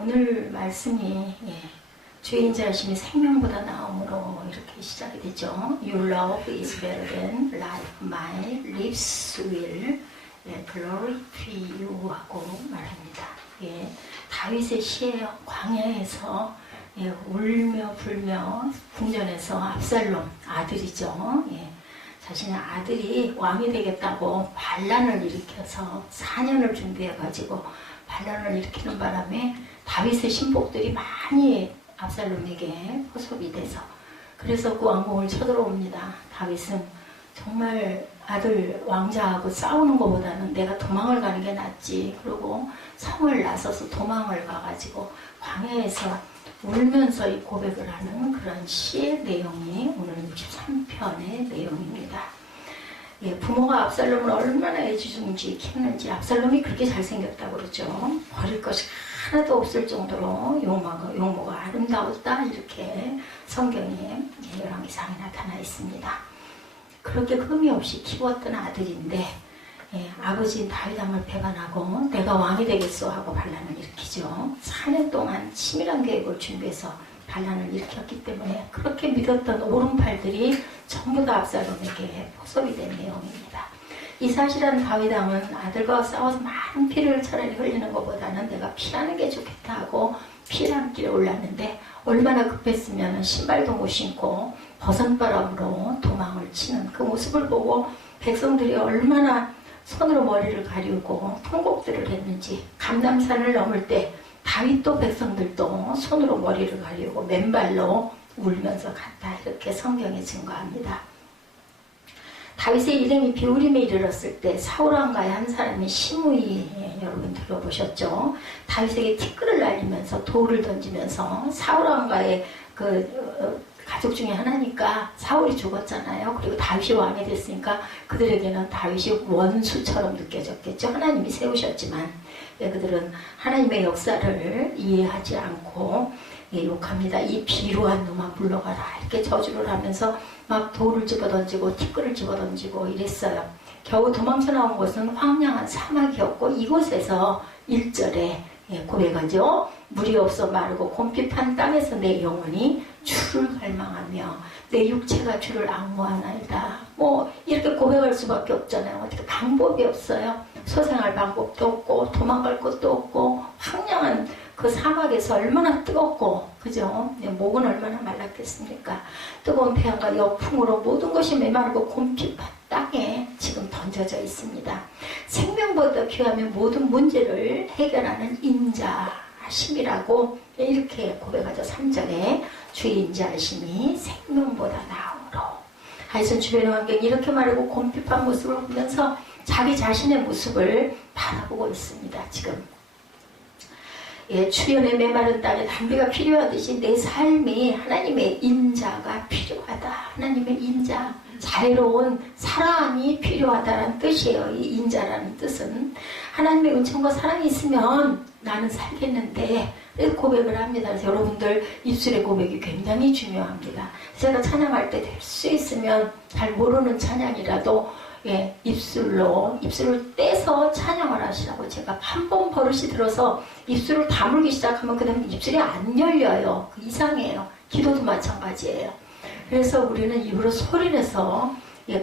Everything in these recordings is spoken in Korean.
오늘 말씀이 주의 인자하심이 생명보다 나음으로 이렇게 시작이 되죠. Your love is better than life. My lips will glorify you 하고 말합니다. 다윗의 시의 광야에서 울며 불며 궁전에서 압살롬 아들이죠. 자신의 아들이 왕이 되겠다고 반란을 일으켜서 4년을 준비해가지고 반란을 일으키는 바람에 다윗의 신복들이 많이 압살롬에게 포섭이 돼서 그래서 그 왕궁을 쳐들어옵니다. 다윗은 정말 아들 왕자하고 싸우는 것보다는 내가 도망을 가는 게 낫지. 그리고 성을 나서서 도망을 가가지고 광야에서 울면서 이 고백을 하는 그런 시의 내용이 오늘 63편의 내용입니다. 부모가 압살롬을 얼마나 애지중지 키우는지 압살롬이 그렇게 잘생겼다고 그러죠. 버릴 것이 하나도 없을 정도로 용모가 아름다웠다 이렇게 성경에 열왕기상에 나타나 있습니다. 그렇게 흠이 없이 키웠던 아들인데 아버지인 다윗왕을 배반하고 내가 왕이 되겠소 하고 반란을 일으키죠. 4년 동안 치밀한 계획을 준비해서 반란을 일으켰기 때문에 그렇게 믿었던 오른팔들이 전부 다 압살롬에게 포섭이 된 내용입니다. 이 사실은 다윗왕은 아들과 싸워서 많은 피를 차라리 흘리는 것보다는 내가 피하는 게 좋겠다 하고 피라는 길에 올랐는데 얼마나 급했으면 신발도 못 신고 버선바람으로 도망을 치는 그 모습을 보고 백성들이 얼마나 손으로 머리를 가리우고 통곡들을 했는지 감람산을 넘을 때 다윗도 백성들도 손으로 머리를 가리우고 맨발로 울면서 갔다 이렇게 성경에 증거합니다. 다윗의 일행이 비우림에 이르렀을 때 사울왕가의 한 사람이 시므이 여러분 들어보셨죠? 다윗에게 티끌을 날리면서 돌을 던지면서 사울왕가의 가족 중에 하나니까 사울이 죽었잖아요. 그리고 다윗이 왕이 됐으니까 그들에게는 다윗이 원수처럼 느껴졌겠죠. 하나님이 세우셨지만 그들은 하나님의 역사를 이해하지 않고 욕합니다. 이 비루한 놈아 물러가라 이렇게 저주를 하면서 막 돌을 집어던지고 티끌을 집어던지고 이랬어요. 겨우 도망쳐 나온 곳은 황량한 사막이었고 이곳에서 1절에 고백하죠. 물이 없어 마르고 곰핍한 땅에서 내 영혼이 주를 갈망하며 내 육체가 주를 앙모하나이다. 이렇게 고백할 수밖에 없잖아요. 어떻게 방법이 없어요. 소생할 방법도 없고 도망갈 것도 없고 황량한 그 사막에서 얼마나 뜨겁고 그죠? 목은 얼마나 말랐겠습니까? 뜨거운 태양과 역풍으로 모든 것이 메마르고 곰핍한 땅에 지금 던져져 있습니다. 생명보다 귀하면 모든 문제를 해결하는 인자하심이라고 이렇게 고백하죠. 3절에 주의 인자하심이 생명보다 나음으로. 하여튼 주변의 환경이 이렇게 마르고 곰핍한 모습을 보면서 자기 자신의 모습을 바라보고 있습니다. 지금 주변의 메마른 땅에 담비가 필요하듯이 내 삶이 하나님의 인자가 필요하다. 하나님의 인자, 자유로운 사랑이 필요하다는 뜻이에요. 이 인자라는 뜻은 하나님의 은총과 사랑이 있으면 나는 살겠는데 고백을 합니다. 그래서 여러분들 입술의 고백이 굉장히 중요합니다. 제가 찬양할 때 될 수 있으면 잘 모르는 찬양이라도 입술을 떼서 찬양을 하시라고 제가 한 번 버릇이 들어서 입술을 다물기 시작하면 그 다음에 입술이 안 열려요. 이상해요. 기도도 마찬가지예요. 그래서 우리는 입으로 소리내서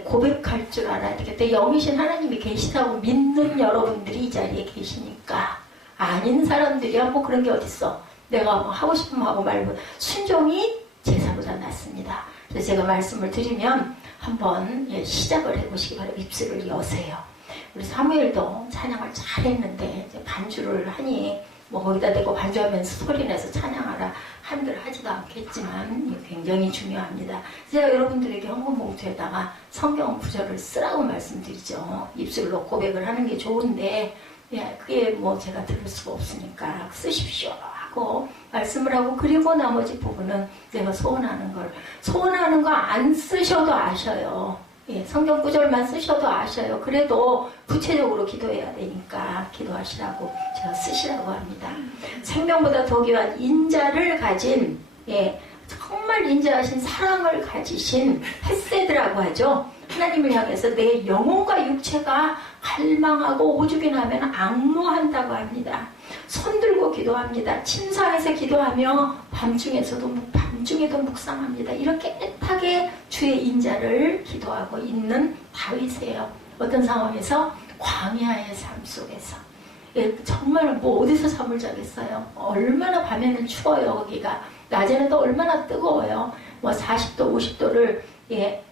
고백할 줄 알아야 되겠다. 영이신 하나님이 계시다고 믿는 여러분들이 이 자리에 계시니까 아닌 사람들이야 그런 게 어딨어. 내가 하고 싶으면 하고 말고 순종이 제사보다 낫습니다. 그래서 제가 말씀을 드리면 한번 시작을 해보시기 바랍니다. 입술을 여세요. 우리 사무엘도 찬양을 잘했는데 이제 반주를 하니 거기다 대고 반주하면서 소리내서 찬양하라 한들 하지도 않겠지만 굉장히 중요합니다. 제가 여러분들에게 헌금봉투에다가 성경 구절을 쓰라고 말씀드리죠. 입술로 고백을 하는 게 좋은데 그게 제가 들을 수가 없으니까 쓰십시오 하고 말씀을 하고 그리고 나머지 부분은 내가 소원하는 거 안 쓰셔도 아셔요. 성경 구절만 쓰셔도 아셔요. 그래도 구체적으로 기도해야 되니까 기도하시라고 제가 쓰시라고 합니다. 생명보다 더 귀한 인자를 가진 정말 인자하신 사랑을 가지신 헤세드라고 하죠. 하나님을 향해서 내 영혼과 육체가 갈망하고 오죽이나 하면 앙모한다고 합니다. 손 들고 기도합니다. 침상에서 기도하며 밤중에도 묵상합니다. 이렇게 애타게 주의 인자를 기도하고 있는 다윗이에요. 어떤 상황에서? 광야의 삶 속에서. 예, 정말 뭐 어디서 잠을 자겠어요? 얼마나 밤에는 추워요. 거기가 낮에는 또 얼마나 뜨거워요. 뭐 40도 50도를 예,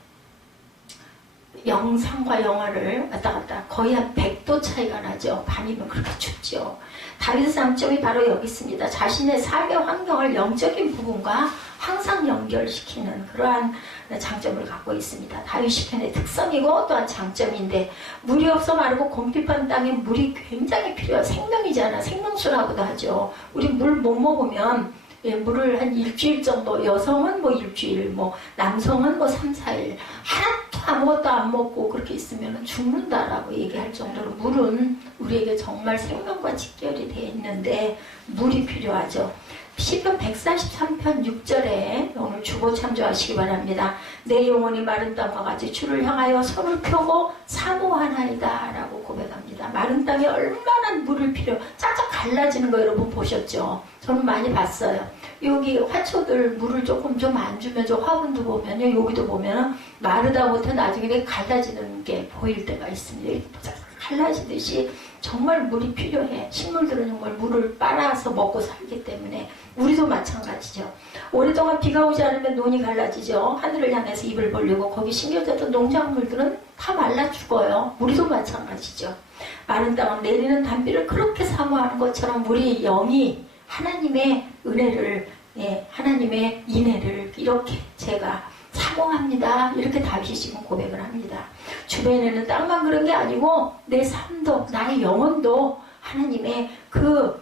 영상과 영하를 왔다 갔다 거의 한 100도 차이가 나죠. 밤이면 그렇게 춥죠. 다윗의 장점이 바로 여기 있습니다. 자신의 삶의 환경을 영적인 부분과 항상 연결시키는 그러한 장점을 갖고 있습니다. 다윗 시편의 특성이고 또한 장점인데, 물이 없어 마르고 곰핍한 땅에 물이 굉장히 필요해요. 생명이잖아. 생명수라고도 하죠. 우리 물 못 먹으면 예, 물을 한 일주일 정도, 여성은 뭐 일주일, 뭐 남성은 뭐 3, 4일 하나도 아무것도 안 먹고 그렇게 있으면 죽는다라고 얘기할 정도로 물은 우리에게 정말 생명과 직결이 되어 있는데 물이 필요하죠. 시편 143편 6절에 오늘 주보 참조하시기 바랍니다. 내 영혼이 마른 땅과 같이 주를 향하여 손을 펴고 사모하나이다 라고 고백합니다. 마른 땅에 얼마나 물을 쫙쫙 갈라지는 거 여러분 보셨죠? 저는 많이 봤어요. 여기 화초들 물을 조금 좀 안 주면 저 화분도 보면요, 여기도 보면 마르다부터 나중에 갈라지는 게 보일 때가 있습니다. 갈라지듯이 정말 물이 필요해. 식물들은 정말 물을 빨아서 먹고 살기 때문에 우리도 마찬가지죠. 오랫동안 비가 오지 않으면 논이 갈라지죠. 하늘을 향해서 입을 벌리고 거기 심겨졌던 농작물들은 다 말라 죽어요. 우리도 마찬가지죠. 마른 땅은 내리는 단비를 그렇게 사모하는 것처럼 우리 영이 하나님의 은혜를, 예, 하나님의 인애를 이렇게 제가 사모합니다. 이렇게 다윗이 지금 고백을 합니다. 주변에는 땅만 그런 게 아니고 내 삶도, 나의 영혼도 하나님의 그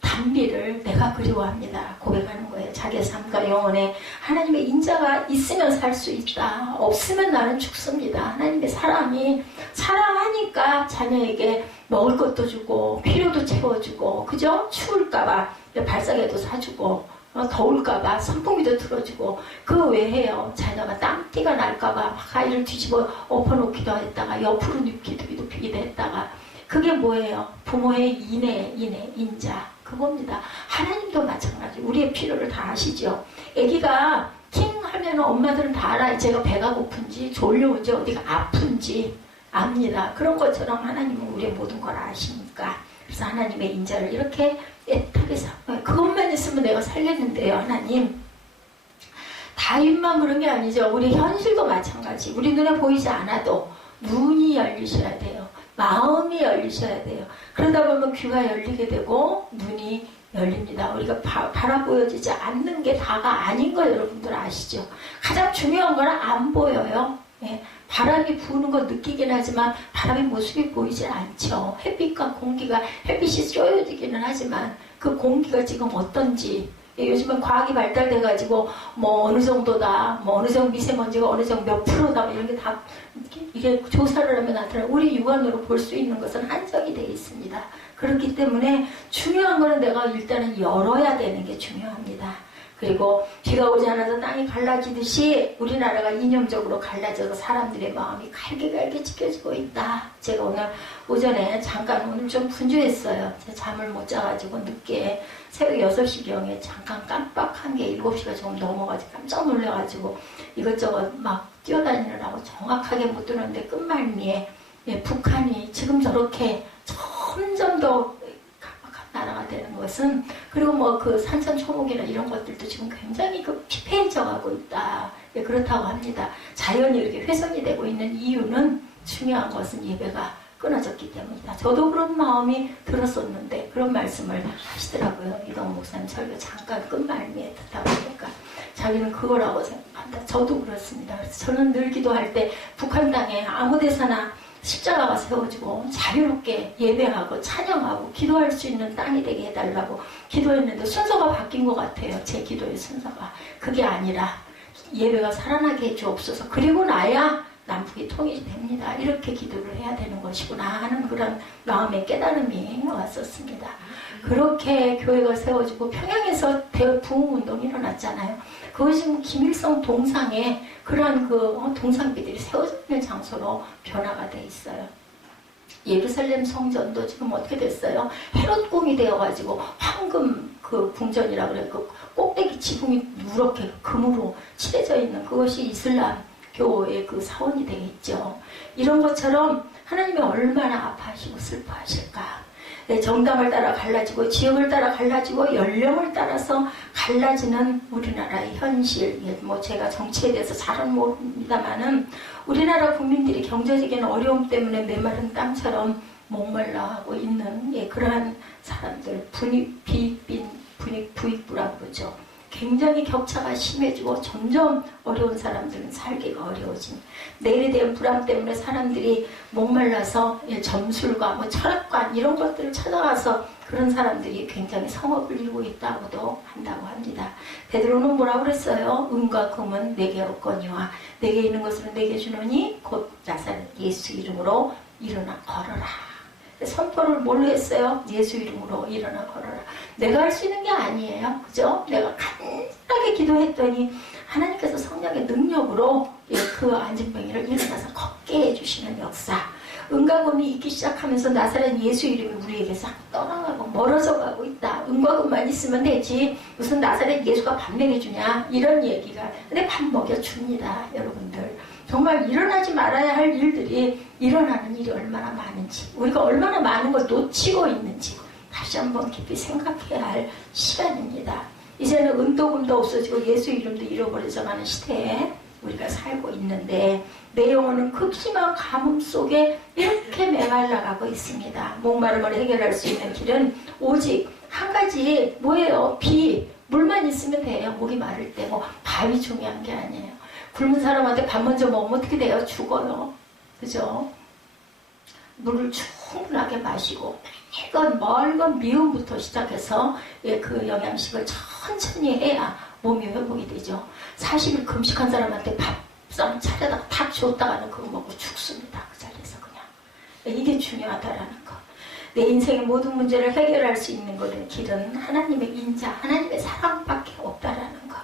단비를 내가 그리워합니다. 고백하는 거예요. 자기의 삶과 영혼에 하나님의 인자가 있으면 살 수 있다. 없으면 나는 죽습니다. 하나님의 사랑이, 사랑하니까 자녀에게 먹을 것도 주고 필요도 채워주고, 그죠? 추울까봐 발사계도 사주고, 더울까봐 선풍기도 틀어주고, 그 외에요, 자녀가 땀띠가 날까봐 막 아이를 뒤집어 엎어놓기도 했다가 옆으로 눕히기도 했다가, 그게 뭐예요? 부모의 인자, 그겁니다. 하나님도 마찬가지. 우리의 필요를 다 아시죠? 아기가 킹 하면 엄마들은 다 알아요. 제가 배가 고픈지 졸려온지 어디가 아픈지 압니다. 그런 것처럼 하나님은 우리의 모든 걸 아시니까. 그래서 하나님의 인자를 이렇게 애타게 사모해요. 그것만 있으면 내가 살겠는데요, 하나님. 다윗만 그런 게 아니죠. 우리 현실도 마찬가지. 우리 눈에 보이지 않아도 눈이 열리셔야 돼요. 마음이 열리셔야 돼요. 그러다 보면 귀가 열리게 되고 눈이 열립니다. 우리가 바라보여지지 않는 게 다가 아닌 거 여러분들 아시죠? 가장 중요한 건 안 보여요. 예, 바람이 부는 거 느끼긴 하지만 바람의 모습이 보이지 않죠. 햇빛과 공기가, 햇빛이 쏘여지기는 하지만 그 공기가 지금 어떤지, 요즘은 과학이 발달돼가지고 뭐 어느 정도다, 뭐 어느 정도 미세먼지가 어느 정도 몇 프로다, 이런 게 다 이게 조사를 하면 나타나요. 우리 육안으로 볼 수 있는 것은 한정이 되어 있습니다. 그렇기 때문에 중요한 거는 내가 일단은 열어야 되는 게 중요합니다. 그리고 비가 오지 않아서 땅이 갈라지듯이 우리나라가 이념적으로 갈라져서 사람들의 마음이 갈게갈게 찢겨지고 있다. 제가 오늘 오전에 잠깐 오늘 좀 분주했어요. 잠을 못 자가지고 늦게 새벽 6시경에 잠깐 깜빡한 게 7시가 조금 넘어가지고 깜짝 놀라가지고 이것저것 막 뛰어다니느라고 정확하게 못 들었는데 끝말미에 북한이 지금 저렇게 점점 더 나라가 되는 것은, 그리고 뭐 그 산천초목이나 이런 것들도 지금 굉장히 그 피폐해져 가고 있다. 예, 그렇다고 합니다. 자연이 이렇게 훼손이 되고 있는 이유는, 중요한 것은 예배가 끊어졌기 때문이다. 저도 그런 마음이 들었었는데 그런 말씀을 하시더라고요. 이동호 목사님 설교 잠깐 끝말미에 듣다 보니까 자기는 그거라고 생각한다. 저도 그렇습니다. 그래서 저는 늘 기도할 때 북한 땅에 아무 데서나 십자가가 세워지고 자유롭게 예배하고 찬양하고 기도할 수 있는 땅이 되게 해달라고 기도했는데 순서가 바뀐 것 같아요. 제 기도의 순서가. 그게 아니라 예배가 살아나게 해주옵소서. 그리고 나야 남북이 통일이 됩니다. 이렇게 기도를 해야 되는 것이구나 하는 그런 마음의 깨달음이 왔었습니다. 그렇게 교회가 세워지고 평양에서 대부흥운동이 일어났잖아요. 그것이 김일성 동상에 그러한 그 동상비들이 세워져 있는 장소로 변화가 돼 있어요. 예루살렘 성전도 지금 어떻게 됐어요? 헤롯궁이 되어가지고 황금 그 궁전이라고 그래. 그 꼭대기 지붕이 누렇게 금으로 칠해져 있는 그것이 이슬람 교의 그 사원이 되겠죠. 이런 것처럼 하나님이 얼마나 아파하시고 슬퍼하실까. 정당을 따라 갈라지고 지역을 따라 갈라지고 연령을 따라서 갈라지는 우리나라의 현실. 뭐 제가 정치에 대해서 잘은 모릅니다만은 우리나라 국민들이 경제적인 어려움 때문에 메마른 땅처럼 목말라하고 있는 그러한 사람들, 부익부라고 그러죠. 굉장히 격차가 심해지고 점점 어려운 사람들은 살기가 어려워진, 내일에 대한 불안 때문에 사람들이 목말라서 점술과 뭐 철학관 이런 것들을 찾아가서 그런 사람들이 굉장히 성업을 이루고 있다고도 한다고 합니다. 베드로는 뭐라고 그랬어요? 은과 금은 내게 없거니와 내게 있는 것은 내게 주노니 곧 나사렛 예수 이름으로 일어나 걸어라. 선포를 뭘로 했어요? 예수 이름으로 일어나 걸어라. 내가 할 수 있는 게 아니에요. 그죠? 내가 간단하게 기도했더니 하나님께서 성령의 능력으로 그 안진병이를 일어나서 걷게 해주시는 역사. 은과금이 있기 시작하면서 나사렛 예수 이름이 우리에게서 떠나가고 멀어져 가고 있다. 은과금만 있으면 되지 무슨 나사렛 예수가 밥 먹여주냐 이런 얘기가. 근데 밥 먹여줍니다. 여러분들. 정말 일어나지 말아야 할 일들이 일어나는 일이 얼마나 많은지, 우리가 얼마나 많은 걸 놓치고 있는지 다시 한번 깊이 생각해야 할 시간입니다. 이제는 은도 금도 없어지고 예수 이름도 잃어버려져가는 시대에 우리가 살고 있는데 내 영혼은 극심한 가뭄 속에 이렇게 메말라가고 있습니다. 목마름을 해결할 수 있는 길은 오직 한 가지 뭐예요? 물만 있으면 돼요. 목이 마를 때 뭐 밥이 중요한 게 아니에요. 굶은 사람한테 밥 먼저 먹으면 어떻게 돼요? 죽어요. 그죠? 물을 충분하게 마시고 맑은 미음부터 시작해서 그 영양식을 천천히 해야 몸이 회복이 되죠. 40일 금식한 사람한테 밥상 차려다가 탁 줬다가는 그거 먹고 죽습니다. 그 자리에서 그냥. 이게 중요하다라는 거. 내 인생의 모든 문제를 해결할 수 있는 것의 길은 하나님의 인자, 하나님의 사랑밖에 없다라는 거.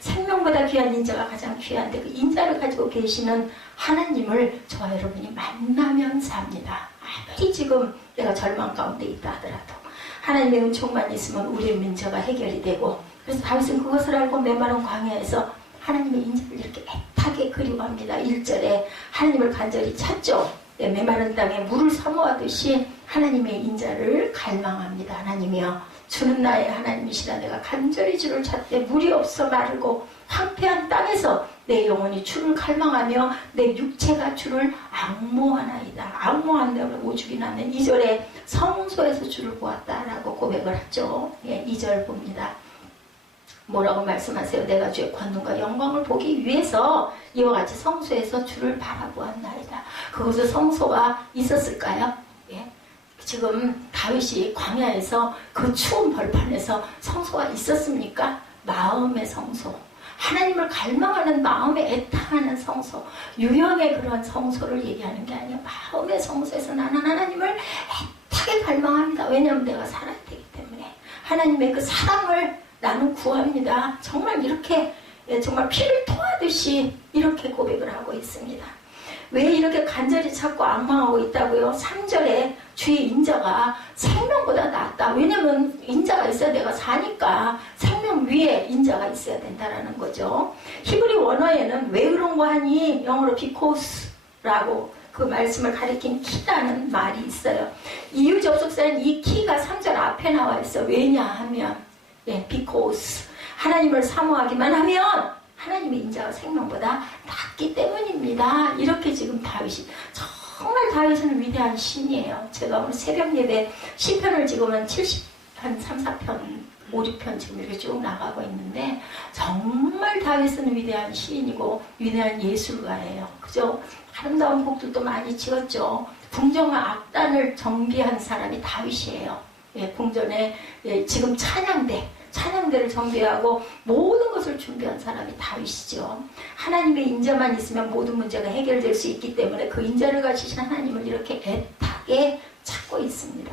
생명보다 귀한 인자가 가장 귀한데 그 인자를 가지고 계시는 하나님을 저와 여러분이 만나면 삽니다. 아무리 지금 내가 절망 가운데 있다 하더라도 하나님의 은총만 있으면 우리의 문제가 해결이 되고, 그래서 다윗은 그것을 알고 메마른 광야에서 하나님의 인자를 이렇게 애타게 그리워합니다. 1절에 하나님을 간절히 찾죠. 메마른 땅에 물을 사모하듯이 하나님의 인자를 갈망합니다. 하나님이여 주는 나의 하나님이시라. 내가 간절히 주를 찾되 물이 없어 마르고 황폐한 땅에서 내 영혼이 주를 갈망하며 내 육체가 주를 앙모하나이다. 앙모한다고 오죽이 나는 2절에 성소에서 주를 보았다라고 고백을 하죠. 2절 봅니다. 뭐라고 말씀하세요? 내가 주의 권능과 영광을 보기 위해서 이와 같이 성소에서 주를 바라보았나이다. 그곳에 성소가 있었을까요? 지금 다윗이 광야에서 그 추운 벌판에서 성소가 있었습니까? 마음의 성소, 하나님을 갈망하는 마음에 애타하는 성소, 유형의 그런 성소를 얘기하는 게 아니에요. 마음의 성소에서 나는 하나님을 애타게 갈망합니다. 왜냐하면 내가 살아야 되기 때문에. 하나님의 그 사랑을 나는 구합니다. 정말 이렇게 정말 피를 토하듯이 이렇게 고백을 하고 있습니다. 왜 이렇게 간절히 찾고 앙망하고 있다고요? 3절에 주의 인자가 생명보다 낫다. 왜냐면 인자가 있어야 내가 사니까 생명 위에 인자가 있어야 된다라는 거죠. 히브리 원어에는 왜 그런 거 하니? 영어로 because라고 그 말씀을 가리킨 키라는 말이 있어요. 이유 접속사는 이 키가 3절 앞에 나와 있어. 왜냐하면 because 하나님을 사모하기만 하면 하나님의 인자가 생명보다 낫기 때문입니다. 이렇게 지금 다윗이, 정말 다윗은 위대한 신이에요. 제가 오늘 새벽 예배 시편을 지금은 3, 4편, 5, 6편 지금 이렇게 쭉 나가고 있는데 정말 다윗은 위대한 시인이고 위대한 예술가예요. 그죠? 아름다운 곡들도 많이 지었죠. 궁정과 악단을 정비한 사람이 다윗이에요. 궁전에 지금 찬양대를 정비하고 모든 것을 준비한 사람이 다윗이죠. 하나님의 인자만 있으면 모든 문제가 해결될 수 있기 때문에 그 인자를 가지신 하나님을 이렇게 애타게 찾고 있습니다.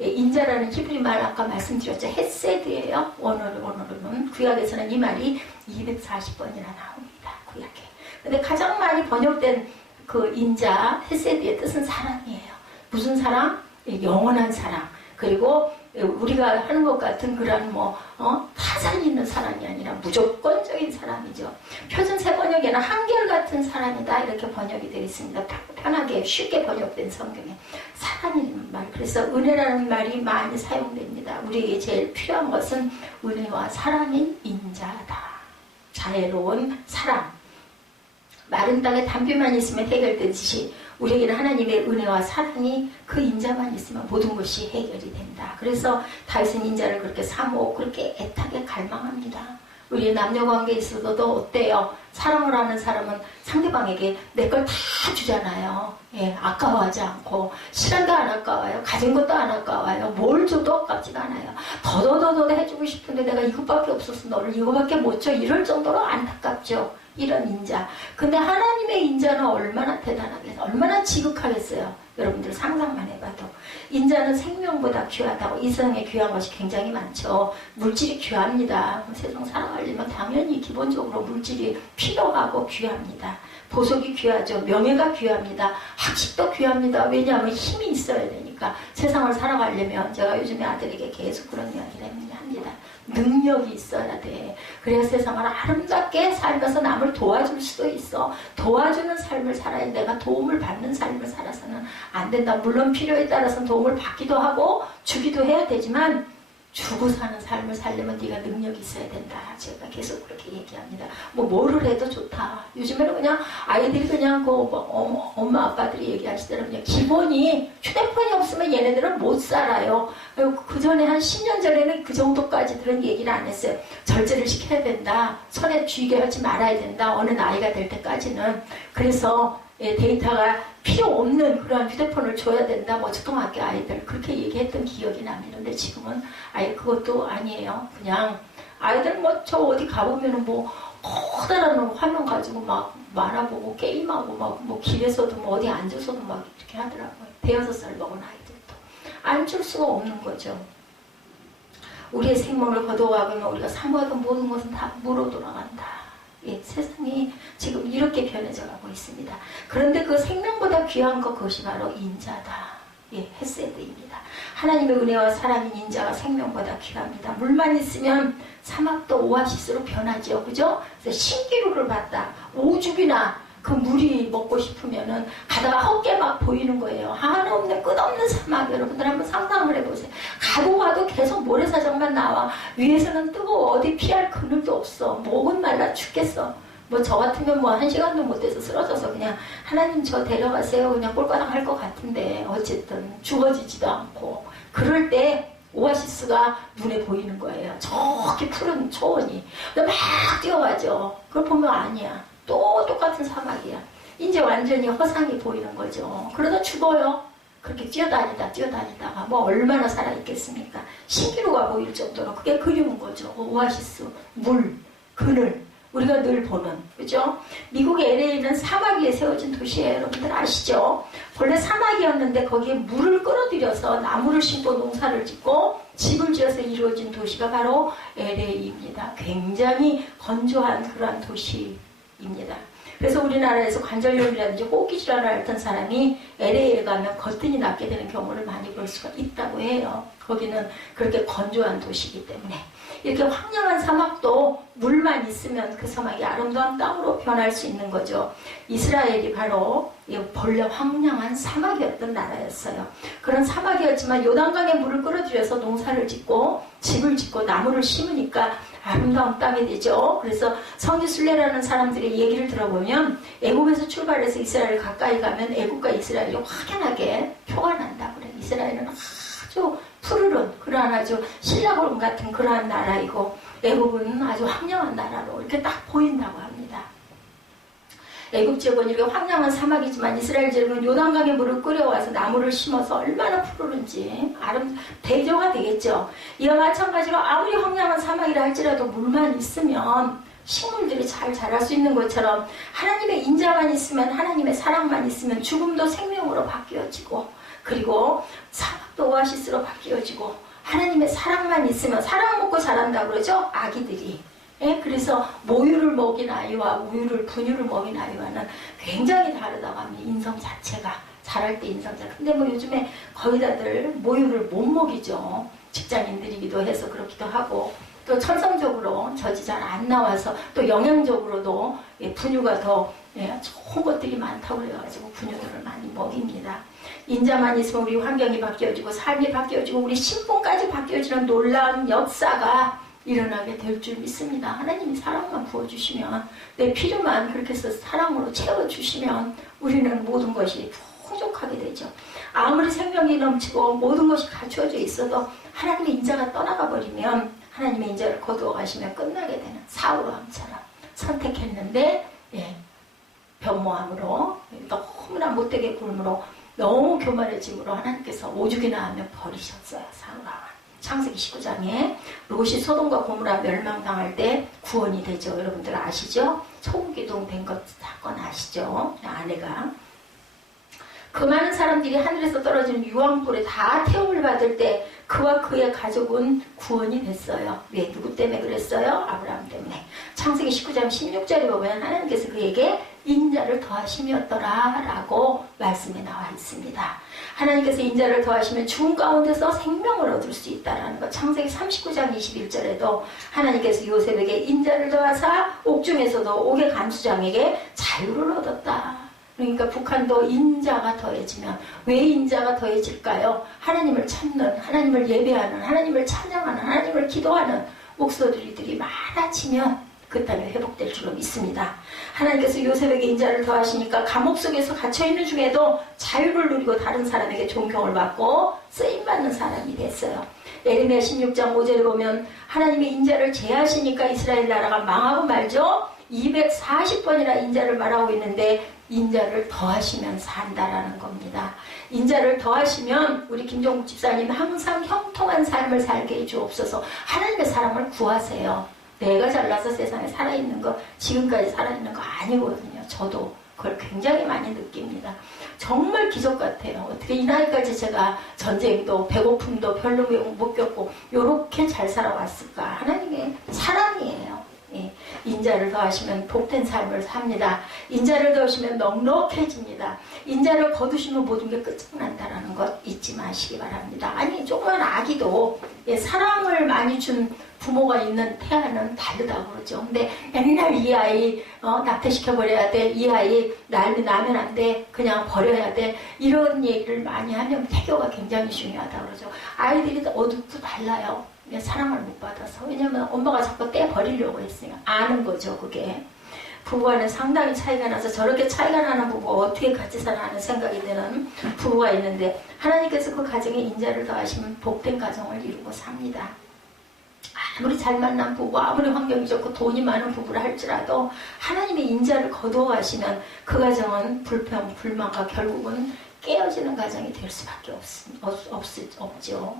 인자라는 히브리 말 아까 말씀드렸죠. 헤세드예요. 원어로는 구약에서는 이 말이 240번이나 나옵니다. 구약에. 근데 가장 많이 번역된 그 인자 헤세드의 뜻은 사랑이에요. 무슨 사랑? 영원한 사랑. 그리고 우리가 하는 것 같은 그런 타산 있는 사랑이 아니라 무조건적인 사랑이죠. 표준 세 번역에는 한결같은 사랑이다 이렇게 번역이 되어 있습니다. 편하게 쉽게 번역된 성경에 사랑이라는 말. 그래서 은혜라는 말이 많이 사용됩니다. 우리에게 제일 필요한 것은 은혜와 사랑인 인자다. 자애로운 사랑. 마른 땅에 담비만 있으면 해결되듯이 우리에게는 하나님의 은혜와 사랑이 그 인자만 있으면 모든 것이 해결이 된다. 그래서 다윗은 인자를 그렇게 사모하고 그렇게 애타게 갈망합니다. 우리 남녀관계에 있어도 어때요? 사랑을 하는 사람은 상대방에게 내 걸 다 주잖아요. 예, 아까워하지 않고 시간도 안 아까워요. 가진 것도 안 아까워요. 뭘 줘도 아깝지가 않아요. 더더더더 해주고 싶은데 내가 이것밖에 없어서 너를 이거밖에 못 줘. 이럴 정도로 안타깝죠. 이런 인자. 근데 하나님의 인자는 얼마나 대단하겠어요. 얼마나 지극하겠어요. 여러분들 상상만 해봐도. 인자는 생명보다 귀하다고. 이 세상에 귀한 것이 굉장히 많죠. 물질이 귀합니다. 세상 살아가려면 당연히 기본적으로 물질이 필요하고 귀합니다. 보석이 귀하죠. 명예가 귀합니다. 학식도 귀합니다. 왜냐하면 힘이 있어야 되니까. 세상을 살아가려면 제가 요즘에 아들에게 계속 그런 이야기를 합니다. 능력이 있어야 돼. 그래야 세상을 아름답게 살면서 남을 도와줄 수도 있어. 도와주는 삶을 살아야 내가 도움을 받는 삶을 살아서는 안 된다. 물론 필요에 따라서는 도움을 받기도 하고 주기도 해야 되지만 주고 사는 삶을 살려면 네가 능력이 있어야 된다. 제가 계속 그렇게 얘기합니다. 뭐를 해도 좋다. 요즘에는 그냥 아이들이 그냥 엄마 아빠들이 얘기하시더라고요. 그냥 기본이 휴대폰이 없으면 얘네들은 못 살아요. 그 전에 한 10년 전에는 그 정도까지들은 얘기를 안 했어요. 절제를 시켜야 된다. 손에 쥐게 하지 말아야 된다. 어느 나이가 될 때까지는. 그래서 데이터가 필요 없는 그런 휴대폰을 줘야 된다. 초등학교 아이들 그렇게 얘기했던 기억이 납니다. 근데 지금은 아예 그것도 아니에요. 그냥 아이들 저 어디 가보면은 커다란 화면 가지고 막 만화보고 게임하고 길에서도 어디 앉아서도 막 이렇게 하더라고요. 대여섯 살 먹은 아이들도 안 줄 수가 없는 거죠. 우리의 생명을 거둬가면 우리가 사모하던 모든 것은 다 물어 돌아간다. 예, 세상이 지금 이렇게 변해져 가고 있습니다. 그런데 그 생명보다 귀한 것 그것이 바로 인자다. 예, 헤세드입니다. 하나님의 은혜와 사랑인 인자가 생명보다 귀합니다. 물만 있으면 사막도 오아시스로 변하지요. 그죠? 그래서 신기루를 받다. 오죽이나 그 물이 먹고 싶으면은 가다가 헛개 막 보이는 거예요. 한없는 끝없는 사막. 여러분들 한번 상상을 해보세요. 가도 계속 모래사장만 나와. 위에서는 뜨거워. 어디 피할 그늘도 없어. 목은 말라 죽겠어. 저 같으면 1시간도 못 돼서 쓰러져서 그냥 하나님 저 데려가세요. 그냥 꼴까당 할 것 같은데 어쨌든 죽어지지도 않고 그럴 때 오아시스가 눈에 보이는 거예요. 저렇게 푸른 초원이. 막 뛰어가죠. 그걸 보면 아니야. 또 똑같은 사막이야. 이제 완전히 허상이 보이는 거죠. 그러다 죽어요. 그렇게 뛰어다니다가 얼마나 살아있겠습니까? 신기루가 보일 정도로 그게 그리운 거죠. 오아시스, 물, 그늘. 우리가 늘 보는, 그죠? 미국 LA는 사막 위에 세워진 도시예요. 여러분들 아시죠? 원래 사막이었는데 거기에 물을 끌어들여서 나무를 심고 농사를 짓고 집을 지어서 이루어진 도시가 바로 LA입니다. 굉장히 건조한 그러한 도시입니다. 그래서 우리나라에서 관절염이라든지 호흡기 질환을 앓던 사람이 LA에 가면 거뜬히 낫게 되는 경우를 많이 볼 수가 있다고 해요. 거기는 그렇게 건조한 도시이기 때문에. 이렇게 황량한 사막도 물만 있으면 그 사막이 아름다운 땅으로 변할 수 있는 거죠. 이스라엘이 바로 본래 황량한 사막이었던 나라였어요. 그런 사막이었지만 요단강에 물을 끌어들여서 농사를 짓고 집을 짓고 나무를 심으니까 아름다운 땅이 되죠. 그래서 성지순례라는 사람들의 얘기를 들어보면 애굽에서 출발해서 이스라엘 가까이 가면 애굽과 이스라엘이 확연하게 표가 난다 그래요. 이스라엘은 아주 푸르른 그러한 아주 신라골 같은 그러한 나라이고 애굽은 아주 황량한 나라로 이렇게 딱 보인다고 합니다. 애굽 지역은 이렇게 황량한 사막이지만 이스라엘 지역은 요단강에 물을 끓여와서 나무를 심어서 얼마나 푸르른지 대조가 되겠죠. 이와 마찬가지로 아무리 황량한 사막이라 할지라도 물만 있으면 식물들이 잘 자랄 수 있는 것처럼 하나님의 인자만 있으면 하나님의 사랑만 있으면 죽음도 생명으로 바뀌어지고 그리고 사막도 오아시스로 바뀌어지고 하나님의 사랑만 있으면 사랑 먹고 자란다고 그러죠. 아기들이. 예, 그래서 모유를 먹인 아이와 분유를 먹인 아이와는 굉장히 다르다고 합니다. 인성 자체가. 잘할 때 인상 잘. 근데 뭐 요즘에 거의 다들 모유를 못 먹이죠. 직장인들이기도 해서 그렇기도 하고 또 천성적으로 젖이 잘 안 나와서 또 영양적으로도 분유가 더 좋은 것들이 많다고 그래가지고 분유들을 많이 먹입니다. 인자만 있으면 우리 환경이 바뀌어지고 삶이 바뀌어지고 우리 신분까지 바뀌어지는 놀라운 역사가 일어나게 될 줄 믿습니다. 하나님이 사랑만 부어주시면 내 필요만 그렇게 해서 사랑으로 채워주시면 우리는 모든 것이 풍족하게 되죠. 아무리 생명이 넘치고 모든 것이 갖추어져 있어도 하나님의 인자가 떠나가 버리면 하나님의 인자를 거두어 가시면 끝나게 되는 사울왕처럼 선택했는데 변모함으로 너무나 못되게 굴므로 너무 교만해짐으로 하나님께서 오죽이나 하며 버리셨어요. 사울왕을. 창세기 19장에 롯이 소돔과 고모라 멸망당할 때 구원이 되죠. 여러분들 아시죠? 소금기둥 된 것 사건 아시죠? 아내가 그 많은 사람들이 하늘에서 떨어지는 유황불에 다 태움을 받을 때 그와 그의 가족은 구원이 됐어요. 왜? 누구 때문에 그랬어요? 아브라함 때문에. 창세기 19장 16절에 보면 하나님께서 그에게 인자를 더하심이었더라 라고 말씀에 나와 있습니다. 하나님께서 인자를 더하시면 죽음 가운데서 생명을 얻을 수 있다라는 것. 창세기 39장 21절에도 하나님께서 요셉에게 인자를 더하사 옥중에서도 옥의 간수장에게 자유를 얻었다. 그러니까 북한도 인자가 더해지면 왜 인자가 더해질까요? 하나님을 찾는, 하나님을 예배하는, 하나님을 찬양하는, 하나님을 기도하는 목소리들이 많아지면 그 땅이 회복될 줄로 믿습니다. 하나님께서 요셉에게 인자를 더하시니까 감옥 속에서 갇혀있는 중에도 자유를 누리고 다른 사람에게 존경을 받고 쓰임받는 사람이 됐어요. 에레미야 16장 5절에 보면 하나님의 인자를 제하시니까 이스라엘 나라가 망하고 말죠. 240번이나 인자를 말하고 있는데 인자를 더하시면 산다라는 겁니다. 인자를 더하시면 우리 김종국 집사님 항상 형통한 삶을 살게 해주옵소서. 하나님의 사람을 구하세요. 내가 잘나서 세상에 살아있는 거 지금까지 살아있는 거 아니거든요. 저도 그걸 굉장히 많이 느낍니다. 정말 기적 같아요. 어떻게 이 나이까지 제가 전쟁도 배고픔도 별로 못 겪고 이렇게 잘 살아왔을까. 하나님의 사랑이에요. 인자를 더하시면 복된 삶을 삽니다. 인자를 더하시면 넉넉해집니다. 인자를 거두시면 모든 게 끝장난다라는 것 잊지 마시기 바랍니다. 아니 조그만 아기도 사랑을 많이 준 부모가 있는 태아는 다르다고 그러죠. 근데 맨날 이 아이 낙태시켜버려야 돼. 이 아이 난리 나면 안 돼. 그냥 버려야 돼. 이런 얘기를 많이 하면 태교가 굉장히 중요하다고 그러죠. 아이들이 어둡고 달라요. 사랑을 못 받아서. 왜냐면 엄마가 자꾸 떼버리려고 했으니까. 아는 거죠, 그게. 부부와는 상당히 차이가 나서 저렇게 차이가 나는 부부가 어떻게 같이 사나 하는 생각이 드는 부부가 있는데 하나님께서 그 가정에 인자를 더하시면 복된 가정을 이루고 삽니다. 아무리 잘 만난 부부, 아무리 환경이 좋고 돈이 많은 부부라 할지라도 하나님의 인자를 거두어 가시면 그 가정은 불평, 불만과 결국은 깨어지는 가정이 될 수밖에 없죠.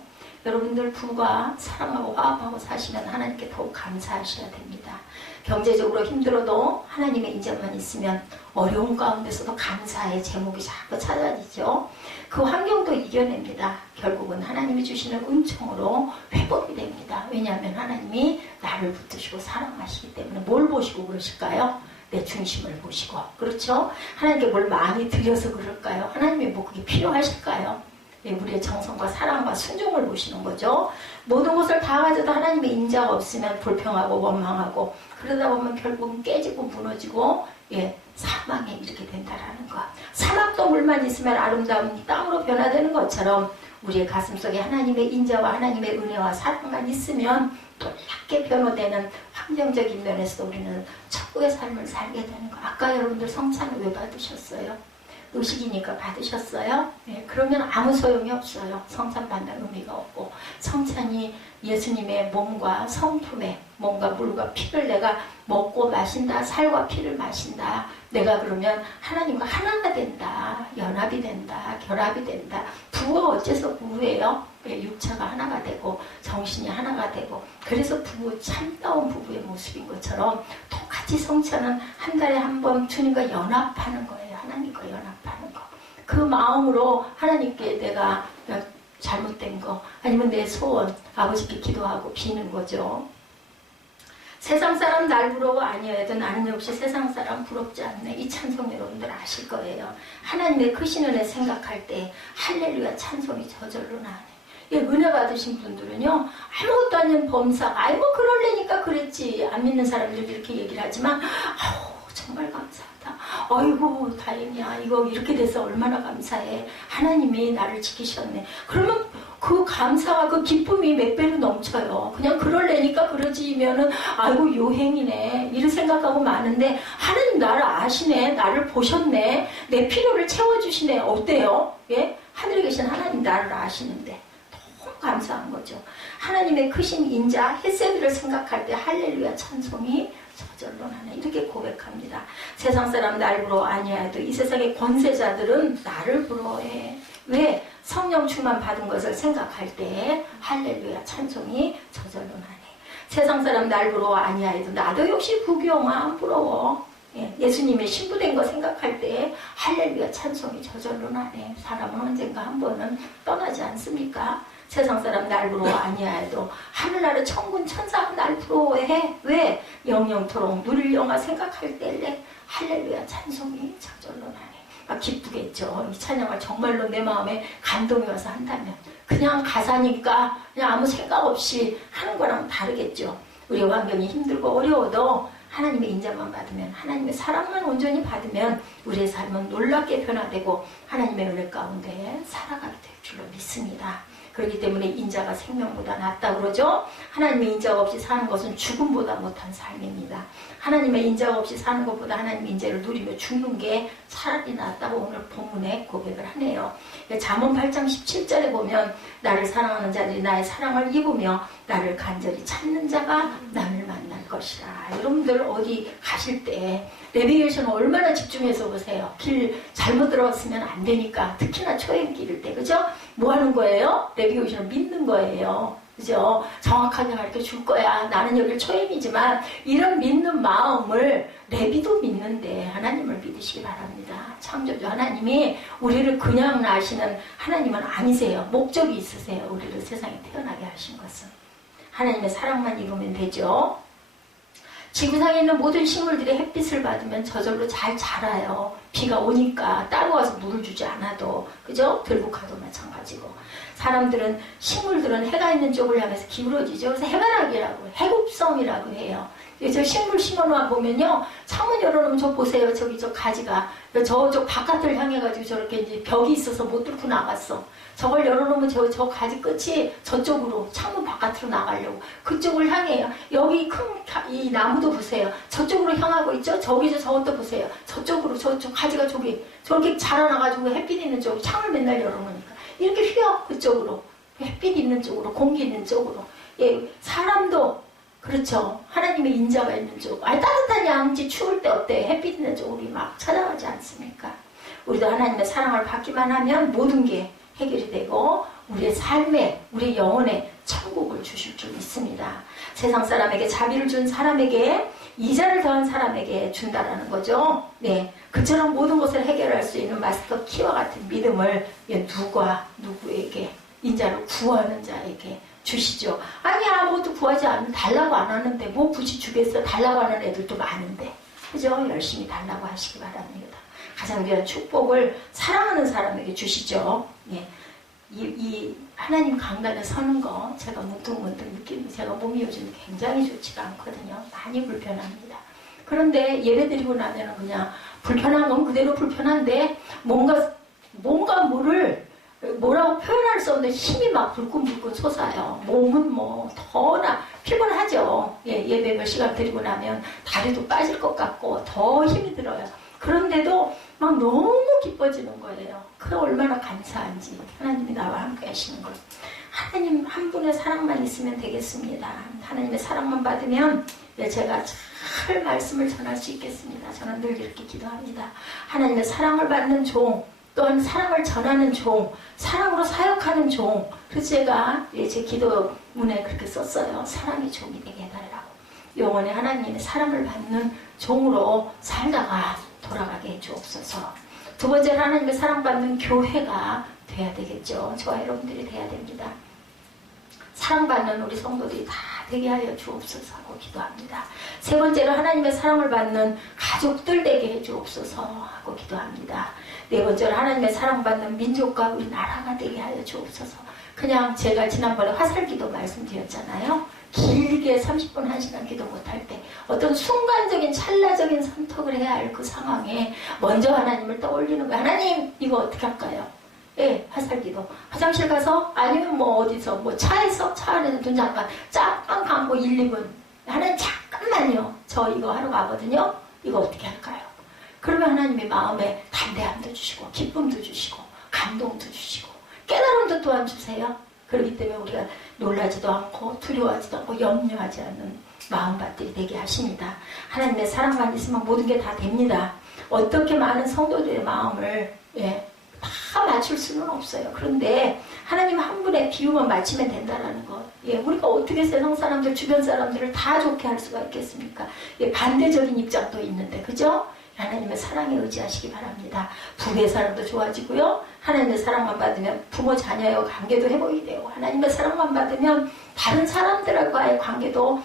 여러분들 부부가 사랑하고 화합하고 사시면 하나님께 더욱 감사하셔야 됩니다. 경제적으로 힘들어도 하나님의 인자만 있으면 어려운 가운데서도 감사의 제목이 자꾸 찾아지죠. 그 환경도 이겨냅니다. 결국은 하나님이 주시는 은총으로 회복이 됩니다. 왜냐하면 하나님이 나를 붙드시고 사랑하시기 때문에. 뭘 보시고 그러실까요? 내 중심을 보시고. 그렇죠? 하나님께 뭘 많이 드려서 그럴까요? 하나님이 뭐 그게 필요하실까요? 우리의 정성과 사랑과 순종을 보시는 거죠. 모든 것을 다 가져도 하나님의 인자가 없으면 불평하고 원망하고 그러다 보면 결국은 깨지고 무너지고 사망에 이르게 된다라는 것. 사막도 물만 있으면 아름다운 땅으로 변화되는 것처럼 우리의 가슴속에 하나님의 인자와 하나님의 은혜와 사랑만 있으면 놀랍게 변화되는 환경적인 면에서 우리는 천국의 삶을 살게 되는 것. 아까 여러분들 성찬을 왜 받으셨어요? 의식이니까 받으셨어요? 그러면 아무 소용이 없어요. 성찬 받는 의미가 없고. 성찬이 예수님의 몸과 성품에 몸과 물과 피를 내가 먹고 마신다. 살과 피를 마신다. 내가 그러면 하나님과 하나가 된다. 연합이 된다. 결합이 된다. 부부가 어째서 부부예요? 육체가 하나가 되고 정신이 하나가 되고 그래서 부부 참다운 부부의 모습인 것처럼 똑같이 성찬은 한 달에 한 번 주님과 연합하는 거예요. 하나님과 연합하는 거. 그 마음으로 하나님께 내가 잘못된 거 아니면 내 소원 아버지께 기도하고 비는 거죠. 세상 사람 날 부러워 아니어도 나는 역시 세상 사람 부럽지 않네. 이 찬송 여러분들 아실 거예요. 하나님의 크신 은혜 생각할 때 할렐루야 찬송이 저절로 나네. 예, 은혜 받으신 분들은요, 아무것도 아닌 범사가, 아이, 뭐, 그럴래니까 그랬지. 안 믿는 사람들이 이렇게 얘기를 하지만, 아우, 정말 감사하다. 아이고, 다행이야. 이거 이렇게 돼서 얼마나 감사해. 하나님이 나를 지키셨네. 그러면 그 감사와 그 기쁨이 몇 배로 넘쳐요. 그냥 그럴래니까 그러지면은, 아이고, 요행이네. 이런 생각하고 마는데, 하나님 나를 아시네. 나를 보셨네. 내 필요를 채워주시네. 어때요? 예? 하늘에 계신 하나님 나를 아시는데. 감사한 거죠. 하나님의 크신 인자 햇새들을 생각할 때 할렐루야 찬송이 저절로 나네. 이렇게 고백합니다. 세상 사람 날 부러워 아니하여도 이 세상의 권세자들은 나를 부러워해. 왜? 성령 충만 받은 것을 생각할 때 할렐루야 찬송이 저절로 나네. 세상 사람 날 부러워 아니하여도 나도 역시 부귀영화 안 부러워. 예수님의 신부된 거 생각할 때 할렐루야 찬송이 저절로 나네. 사람은 언젠가 한 번은 떠나지 않습니까? 세상 사람 날 부러워 아니하여도 하늘나라 천군 천사가 날 부러워해. 왜? 영영토록 누릴 영화 생각할 때에 할렐루야 찬송이 저절로 나네. 기쁘겠죠. 이 찬양을 정말로 내 마음에 감동이 와서 한다면 그냥 가사니까 그냥 아무 생각 없이 하는 거랑 다르겠죠. 우리 환경이 힘들고 어려워도 하나님의 인자만 받으면, 하나님의 사랑만 온전히 받으면 우리의 삶은 놀랍게 변화되고 하나님의 은혜 가운데 살아가게 될 줄로 믿습니다. 그렇기 때문에 인자가 생명보다 낫다 그러죠. 하나님의 인자가 없이 사는 것은 죽음보다 못한 삶입니다. 하나님의 인자가 없이 사는 것보다 하나님의 인자를 누리며 죽는 게 차라리 낫다고 오늘 본문에 고백을 하네요. 잠언 8장 17절에 보면 나를 사랑하는 자들이 나의 사랑을 입으며 나를 간절히 찾는 자가 나를 만날 것이라. 여러분들 어디 가실 때 내비게이션 얼마나 집중해서 보세요. 길 잘못 들어갔으면 안 되니까. 특히나 초행길일 때, 그죠? 뭐 하는 거예요? 내비게이션을 믿는 거예요. 그죠? 정확하게 가르쳐 줄 거야. 나는 여기 초행이지만 이런 믿는 마음을 레비도 믿는데 하나님을 믿으시기 바랍니다. 창조주 하나님이 우리를 그냥 나시는 하나님은 아니세요. 목적이 있으세요. 우리를 세상에 태어나게 하신 것은. 하나님의 사랑만 이루면 되죠. 지구상에 있는 모든 식물들이 햇빛을 받으면 저절로 잘 자라요. 비가 오니까 따로 와서 물을 주지 않아도. 그죠? 들국화도 마찬가지고. 사람들은, 식물들은 해가 있는 쪽을 향해서 기울어지죠. 그래서 해바라기라고, 해굽성이라고 해요. 저 식물 심어놓아 보면요. 창문 열어놓으면 저 보세요. 저기 저 가지가. 저쪽 바깥을 향해가지고 저렇게 이제 벽이 있어서 못 뚫고 나갔어. 저걸 열어놓으면 저 가지 끝이 저쪽으로, 창문 바깥으로 나가려고. 그쪽을 향해요. 여기 큰 이 나무도 보세요. 저쪽으로 향하고 있죠? 저것도 보세요. 저쪽으로, 저쪽 가지가 저렇게 자라나가지고 햇빛 있는 쪽으로 창을 맨날 열어놓으니까. 이렇게 휘어, 그쪽으로. 햇빛 있는 쪽으로, 공기 있는 쪽으로. 예, 사람도, 그렇죠. 하나님의 인자가 있는 쪽. 따뜻한 양지 추울 때 어때? 햇빛 있는 쪽으로 막 찾아가지 않습니까? 우리도 하나님의 사랑을 받기만 하면 모든 게 해결이 되고 우리의 삶에, 우리의 영혼에 천국을 주실 줄 믿습니다. 세상 사람에게 자비를 준 사람에게 이자를 더한 사람에게 준다라는 거죠. 네, 그처럼 모든 것을 해결할 수 있는 마스터 키와 같은 믿음을 누구에게, 인자를 구하는 자에게 주시죠. 아니 아무것도 구하지 않는, 달라고 안 하는데 뭐 굳이 주겠어. 달라고 하는 애들도 많은데. 그죠? 열심히 달라고 하시기 바랍니다. 가장 귀한 축복을 사랑하는 사람에게 주시죠. 예. 이 하나님 강단에 서는 거 제가 문득문득 느끼는데, 제가 몸이 요즘 굉장히 좋지가 않거든요. 많이 불편합니다. 그런데 예배 드리고 나면은 그냥 불편한 건 그대로 불편한데 뭔가 뭐라고 표현할 수 없는 힘이 막 불끈불끈 솟아요. 몸은 뭐 더나 피곤하죠. 예배 몇 시간 드리고 나면 다리도 빠질 것 같고 더 힘이 들어요. 그런데도 막 너무 기뻐지는 거예요. 그 얼마나 감사한지. 하나님이 나와 함께 하시는 것. 하나님 한 분의 사랑만 있으면 되겠습니다. 하나님의 사랑만 받으면 제가 잘 말씀을 전할 수 있겠습니다. 저는 늘 이렇게 기도합니다. 하나님의 사랑을 받는 종, 또한 사랑을 전하는 종, 사랑으로 사역하는 종. 그래서 제가 제 기도문에 그렇게 썼어요. 사랑의 종이 되게 해달라고. 영원히 하나님의 사랑을 받는 종으로 살다가 돌아가게 해주옵소서. 두 번째는 하나님의 사랑받는 교회가 돼야 되겠죠. 저와 여러분들이 돼야 됩니다. 사랑받는 우리 성도들이 다 되게 하여 주옵소서 하고 기도합니다. 세 번째로 하나님의 사랑을 받는 가족들 되게 해 주옵소서 하고 기도합니다. 네 번째로 하나님의 사랑받는 민족과 우리 나라가 되게 하여 주옵소서. 그냥 제가 지난번에 화살기도 말씀드렸잖아요. 길게 30분 1시간 기도 못할 때 어떤 순간적인 찰나적인 선택을 해야 할 그 상황에 먼저 하나님을 떠올리는 거예요. 하나님 이거 어떻게 할까요? 예, 화살기도. 화장실 가서 아니면 뭐 어디서 뭐 차에서 차 안에서 눈 잠깐 감고 1, 2분. 하나님 잠깐만요. 저 이거 하러 가거든요. 이거 어떻게 할까요? 그러면 하나님의 마음에 담대함도 주시고 기쁨도 주시고 감동도 주시고 깨달음도 또한 주세요. 그렇기 때문에 우리가 놀라지도 않고 두려워하지도 않고 염려하지 않는 마음밭들이 되게 하십니다. 하나님의 사랑만 있으면 모든 게 다 됩니다. 어떻게 많은 성도들의 마음을 다 맞출 수는 없어요. 그런데 하나님 한 분의 비유만 맞추면 된다라는 것. 우리가 어떻게 세상 사람들, 주변 사람들을 다 좋게 할 수가 있겠습니까? 반대적인 입장도 있는데, 그죠? 하나님의 사랑에 의지하시기 바랍니다. 부부의 사랑도 좋아지고요. 하나님의 사랑만 받으면 부모 자녀의 관계도 회복이 되고, 하나님의 사랑만 받으면 다른 사람들과의 관계도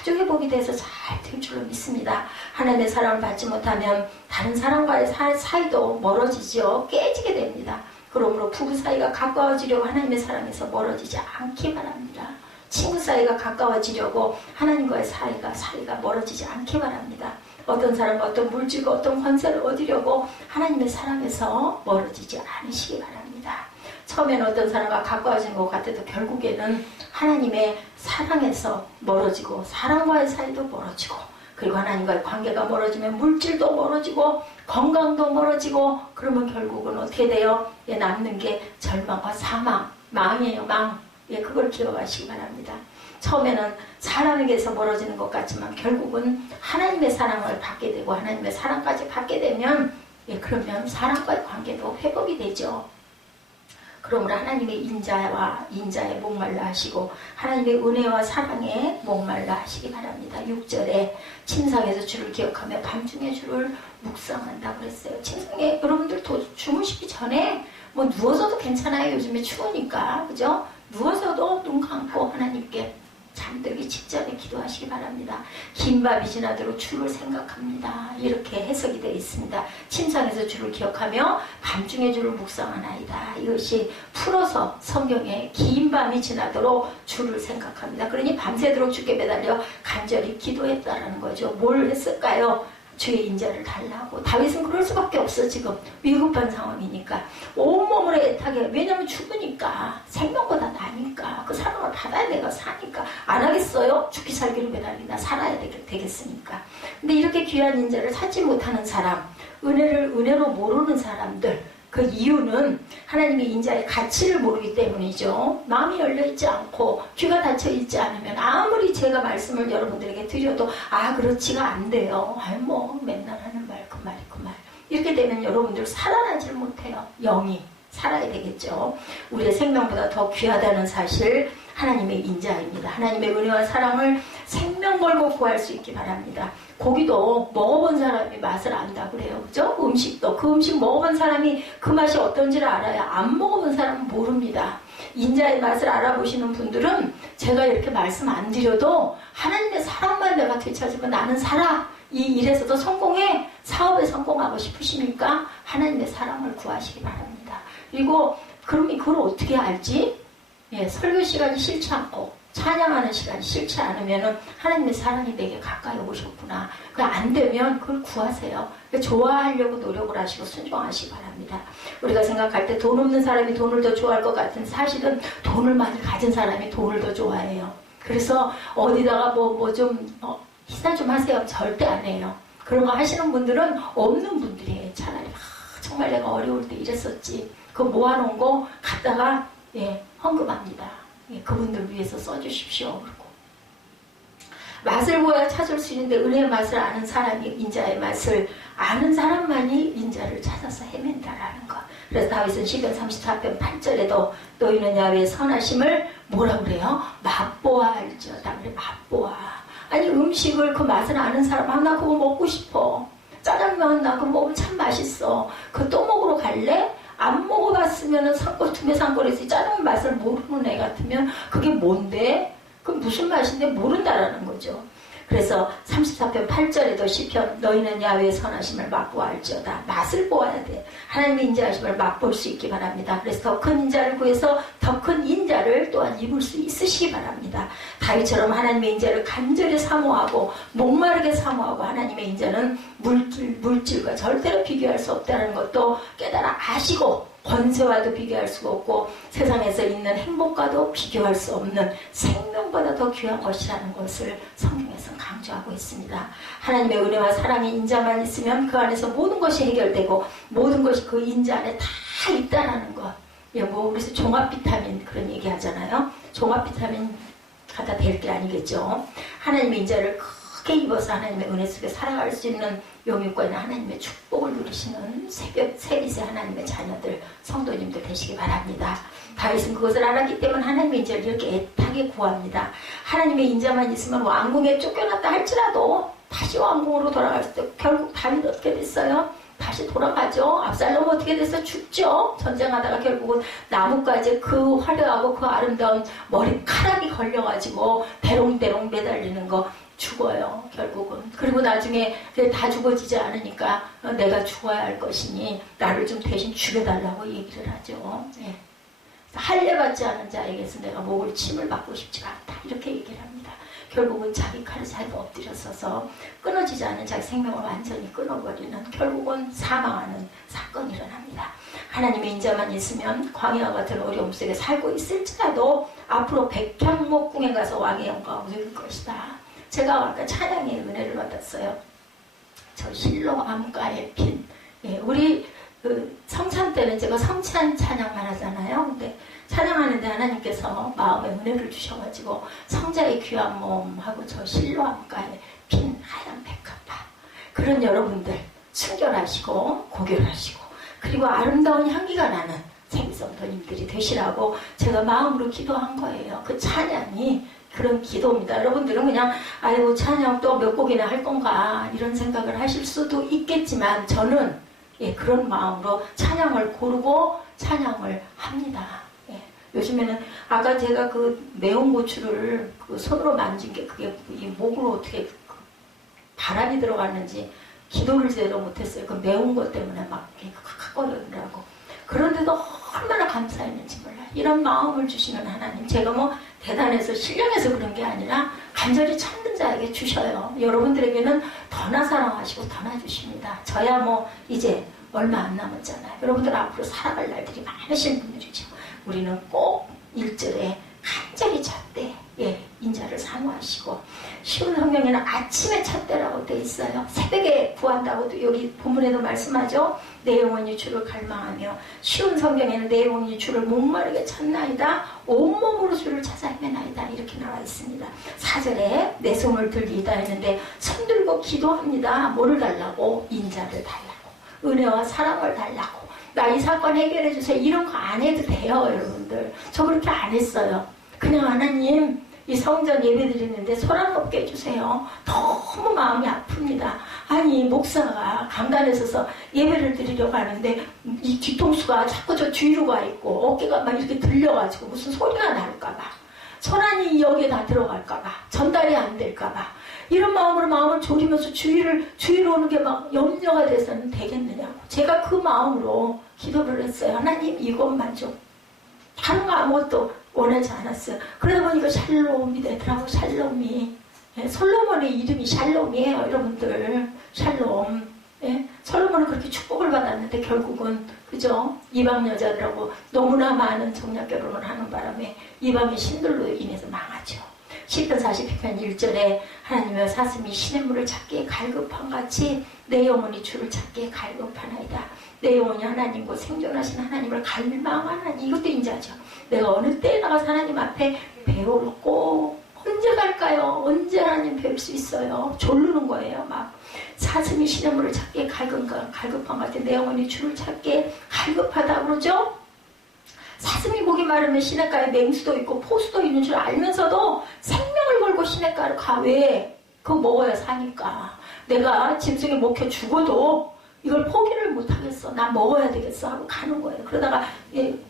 아주 회복이 돼서 잘 될 줄로 믿습니다. 하나님의 사랑을 받지 못하면 다른 사람과의 사이도 멀어지죠. 깨지게 됩니다. 그러므로 부부 사이가 가까워지려고 하나님의 사랑에서 멀어지지 않기 바랍니다. 친구 사이가 가까워지려고 하나님과의 사이가 멀어지지 않기 바랍니다. 어떤 사람과 어떤 물질과 어떤 권세를 얻으려고 하나님의 사랑에서 멀어지지 않으시기 바랍니다. 처음에는 어떤 사람과 가까워진 것 같아도 결국에는 하나님의 사랑에서 멀어지고 사랑과의 사이도 멀어지고 그리고 하나님과의 관계가 멀어지면 물질도 멀어지고 건강도 멀어지고 그러면 결국은 어떻게 돼요? 남는 게 절망과 사망, 망이에요. 망. 그걸 기억하시기 바랍니다. 처음에는 사람에게서 멀어지는 것 같지만 결국은 하나님의 사랑을 받게 되고 하나님의 사랑까지 받게 되면 그러면 사람과의 관계도 회복이 되죠. 그러므로 하나님의 인자에 목말라 하시고 하나님의 은혜와 사랑에 목말라 하시기 바랍니다. 6절에 침상에서 주를 기억하며 밤중에 주를 묵상한다고 그랬어요. 침상에 여러분들 주무시기 전에 뭐 누워서도 괜찮아요. 요즘에 추우니까. 그죠? 누워서도 눈 감고 하나님께 잠들기 직전에 기도하시기 바랍니다. 긴 밤이 지나도록 주를 생각합니다. 이렇게 해석이 되어 있습니다. 침상에서 주를 기억하며 밤중에 주를 묵상하나이다. 이것이 풀어서 성경에 긴 밤이 지나도록 주를 생각합니다. 그러니 밤새도록 주께 매달려 간절히 기도했다라는 거죠. 뭘 했을까요? 주의 인자를 달라고. 다윗은 그럴 수밖에 없어. 지금 위급한 상황이니까 온몸으로 애타게. 왜냐면 죽으니까 생명보다 나니까 그 사랑을 받아야 내가 사니까 안 하겠어요? 죽기 살기로 매달리나 살아야 되겠으니까. 근데 이렇게 귀한 인자를 찾지 못하는 사람, 은혜로 모르는 사람들, 그 이유는 하나님의 인자의 가치를 모르기 때문이죠. 마음이 열려있지 않고 귀가 닫혀있지 않으면 아무리 제가 말씀을 여러분들에게 드려도 그렇지가 안 돼요. 뭐 맨날 하는 말 그 말 이렇게 되면 여러분들 살아나질 못해요. 영이 살아야 되겠죠. 우리의 생명보다 더 귀하다는 사실 하나님의 인자입니다. 하나님의 은혜와 사랑을 생명 걸고 구할 수 있기 바랍니다. 고기도 먹어본 사람이 맛을 안다 그래요. 그죠? 음식도 그 음식 먹어본 사람이 그 맛이 어떤지를 알아야 안 먹어본 사람은 모릅니다. 인자의 맛을 알아보시는 분들은 제가 이렇게 말씀 안 드려도 하나님의 사랑만 내가 되찾으면 나는 살아. 이 일에서도 성공해. 사업에 성공하고 싶으십니까? 하나님의 사랑을 구하시기 바랍니다. 그리고 그럼 그걸 어떻게 알지? 설교 시간이 싫지 않고 찬양하는 시간이 싫지 않으면은 하나님의 사랑이 내게 가까이 오셨구나. 그 안 되면 그걸 구하세요. 좋아하려고 노력을 하시고 순종하시기 바랍니다. 우리가 생각할 때 돈 없는 사람이 돈을 더 좋아할 것 같은 사실은 돈을 많이 가진 사람이 돈을 더 좋아해요. 그래서 어디다가 희사 좀 하세요. 절대 안 해요. 그런 거 하시는 분들은 없는 분들이에요. 차라리 정말 내가 어려울 때 이랬었지. 그거 모아놓은 거 갖다가 헌금합니다. 그분들 위해서 써주십시오. 그러고 맛을 보야 찾을 수 있는데 은혜의 맛을 아는 사람이 인자의 맛을 아는 사람만이 인자를 찾아서 헤맨다라는 것. 그래서 다윗은 시편 34편 8절에도 너희는 야훼의 선하심을 뭐라 그래요? 맛보아 알지어다. 그래 맛보아. 아니 음식을 그 맛을 아는 사람 나 그거 먹고 싶어. 짜장면 나 그거 먹으면 참 맛있어. 그거 또 먹으러 갈래? 안 먹어봤으면 두메산골에서 짜장면 맛을 모르는 애 같으면 그게 뭔데? 그럼 무슨 맛인데 모른다라는 거죠. 그래서 34편 8절에도 시편 너희는 야훼의 선하심을 맛보 알지어다. 맛을 보아야 돼. 하나님의 인자하심을 맛볼 수 있기 바랍니다. 그래서 더 큰 인자를 구해서 더 큰 인자를 또한 입을 수 있으시기 바랍니다. 다윗처럼 하나님의 인자를 간절히 사모하고 목마르게 사모하고 하나님의 인자는 물질과 절대로 비교할 수 없다는 것도 깨달아 아시고 권세와도 비교할 수가 없고 세상에서 있는 행복과도 비교할 수 없는 생명보다 더 귀한 것이라는 것을 성경에서는 강조하고 있습니다. 하나님의 은혜와 사랑의 인자만 있으면 그 안에서 모든 것이 해결되고 모든 것이 그 인자 안에 다 있다라는 것. 그래서 종합 비타민 그런 얘기 하잖아요. 종합 비타민 갖다 댈 게 아니겠죠. 하나님의 인자를 크게 입어서 하나님의 은혜 속에 살아갈 수 있는 영육과 있는 하나님의 축복을 누리시는 세리세 하나님의 자녀들, 성도님들 되시기 바랍니다. 다윗은 그것을 알았기 때문에 하나님의 인자를 이렇게 애타게 구합니다. 하나님의 인자만 있으면 왕궁에 쫓겨났다 할지라도 다시 왕궁으로 돌아갈 때 결국 다윗 어떻게 됐어요? 다시 돌아가죠. 압살롬 어떻게 돼서 죽죠. 전쟁하다가 결국은 나뭇가지에 그 화려하고 그 아름다운 머리카락이 걸려가지고 대롱대롱 매달리는 거 죽어요. 결국은. 그리고 나중에 다 죽어지지 않으니까 내가 죽어야 할 것이니 나를 좀 대신 죽여달라고 얘기를 하죠. 네. 할례받지 않은 자에게서 내가 목을 침을 받고 싶지가 않다. 이렇게 얘기를 합니다. 결국은 자기 칼을 자기가 엎드려 서서 끊어지지 않은 자기 생명을 완전히 끊어버리는 결국은 사망하는 사건이 일어납니다. 하나님의 인자만 있으면 광야와 같은 어려움 속에 살고 있을지라도 앞으로 백향목궁에 가서 왕의 영광을 누릴 것이다. 제가 아까 찬양의 은혜를 받았어요. 저 실로 암가에 핀. 예, 우리 성찬 때는 제가 성찬 찬양만 하잖아요. 근데 찬양하는데 하나님께서 마음에 은혜를 주셔가지고 성자의 귀한 몸하고 저 실로 암가에 핀 하얀 백합화. 그런 여러분들 순결하시고 고결하시고 그리고 아름다운 향기가 나는 생성도님들이 되시라고 제가 마음으로 기도한 거예요. 그 찬양이 그런 기도입니다. 여러분들은 그냥 아이고 찬양 또 몇 곡이나 할 건가 이런 생각을 하실 수도 있겠지만 저는 그런 마음으로 찬양을 고르고 찬양을 합니다. 요즘에는 아까 제가 그 매운 고추를 그 손으로 만진 게 그게 이 목으로 어떻게 바람이 들어갔는지 기도를 제대로 못했어요. 그 매운 것 때문에 막 칵칵거리더라고. 그런데도 얼마나 감사했는지 몰라요. 이런 마음을 주시는 하나님. 제가 뭐 대단해서 신령해서 그런 게 아니라 간절히 찾는 자에게 주셔요. 여러분들에게는 더나 사랑하시고 더나 주십니다. 저야 뭐 이제 얼마 안 남았잖아요. 여러분들 앞으로 살아갈 날들이 많으신 분들이죠. 우리는 꼭 1절에 간절히 찾되 인자를 사모하시고 쉬운 성경에는 아침에 찾되라고 되어 있어요. 새벽에 구한다고도 여기 본문에도 말씀하죠. 내 영혼이 주를 갈망하며 쉬운 성경에는 내 영혼이 주를 목마르게 찾나이다. 온몸으로 주를 찾아 헤매나이다. 이렇게 나와 있습니다. 4절에 내 손을 들리다 했는데 손 들고 기도합니다. 뭐를 달라고? 인자를 달라고. 은혜와 사랑을 달라고. 나 이 사건 해결해 주세요. 이런 거 안 해도 돼요, 여러분들. 저 그렇게 안 했어요. 그냥 하나님 이 성전 예배 드리는데 소란 없게 해주세요. 너무 마음이 아픕니다. 아니 목사가 강단에 서서 예배를 드리려고 하는데 이 뒤통수가 자꾸 저 뒤로 가 있고 어깨가 막 이렇게 들려가지고 무슨 소리가 날까봐 소란이 여기에 다 들어갈까봐 전달이 안 될까봐 이런 마음으로 마음을 졸이면서 주위로 오는 게 막 염려가 돼서는 되겠느냐고 제가 그 마음으로 기도를 했어요. 하나님 이것만 좀 다른 거 아무것도 원하지 않았어요. 그러다 보니까 샬롬이 되더라고. 샬롬이 솔로몬의 이름이 샬롬이에요. 여러분들 샬롬. 솔로몬은 그렇게 축복을 받았는데 결국은 그죠? 이방 여자들하고 너무나 많은 정략 결혼을 하는 바람에 이방의 신들로 인해서 망하죠. 시편 40편 1절에 하나님의 사슴이 시냇물을 찾기에 갈급한 같이 내 영혼이 주를 찾기에 갈급하나이다. 내 영혼이 하나님과 생존하신 하나님을 갈망하나니 이것도 인자죠. 내가 어느 때에 나가서 하나님 앞에 배울고 언제 갈까요? 언제 하나님 배울 수 있어요? 졸르는 거예요. 막 사슴이 시냇물을 찾기에 갈급한 것 같아. 내 영혼이 주를 찾기에 갈급하다 그러죠? 사슴이 목이 마르면 시냇가에 맹수도 있고 포수도 있는 줄 알면서도 생명을 걸고 시냇가를 가. 왜? 그거 먹어야 사니까. 내가 짐승에 먹혀 죽어도 이걸 포기를 못하겠어. 나 먹어야 되겠어 하고 가는 거예요. 그러다가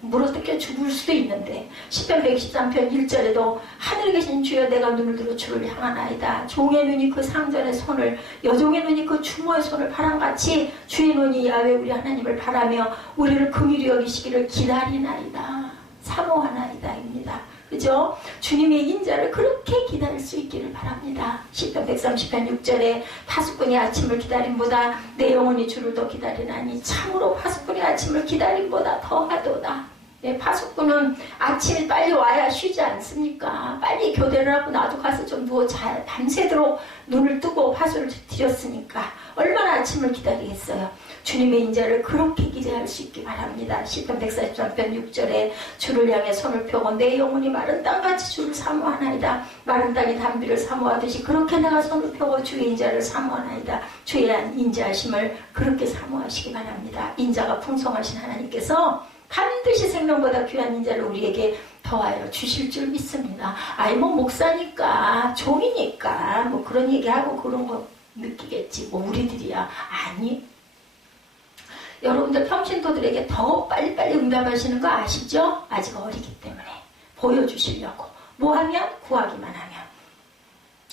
물어뜯겨 죽을 수도 있는데 시편 113편 1절에도 하늘에 계신 주여 내가 눈을 들어 주를 향하나이다. 종의 눈이 그 상전의 손을 여종의 눈이 그 주모의 손을 바람같이 주의 눈이 야외 우리 하나님을 바라며 우리를 긍휼히 여기시기를 기다리나이다. 사모하나이다입니다. 그죠? 주님의 인자를 그렇게 기다릴 수 있기를 바랍니다. 시편 130편 6절에 파수꾼이 아침을 기다림보다 내 영혼이 주를 더 기다리나니 참으로 파수꾼이 아침을 기다림보다 더하도다. 예, 파수꾼은 아침에 빨리 와야 쉬지 않습니까? 빨리 교대를 하고 나도 가서 좀 누워 잘 밤새도록 눈을 뜨고 파수를 드렸으니까 얼마나 아침을 기다리겠어요. 주님의 인자를 그렇게 기대할 수 있기 바랍니다. 시편 143편 6절에 주를 향해 손을 펴고 내 영혼이 마른 땅같이 주를 사모하나이다. 마른 땅이 담비를 사모하듯이 그렇게 내가 손을 펴고 주의 인자를 사모하나이다. 주의 인자하심을 그렇게 사모하시기 바랍니다. 인자가 풍성하신 하나님께서 반드시 생명보다 귀한 인자를 우리에게 더하여 주실 줄 믿습니다. 아이 뭐 목사니까 종이니까 뭐 그런 얘기하고 그런 거 느끼겠지 뭐 우리들이야. 아니, 여러분들 평신도들에게 더 빨리빨리 응답하시는 거 아시죠? 아직 어리기 때문에 보여주시려고 뭐하면 구하기만 하면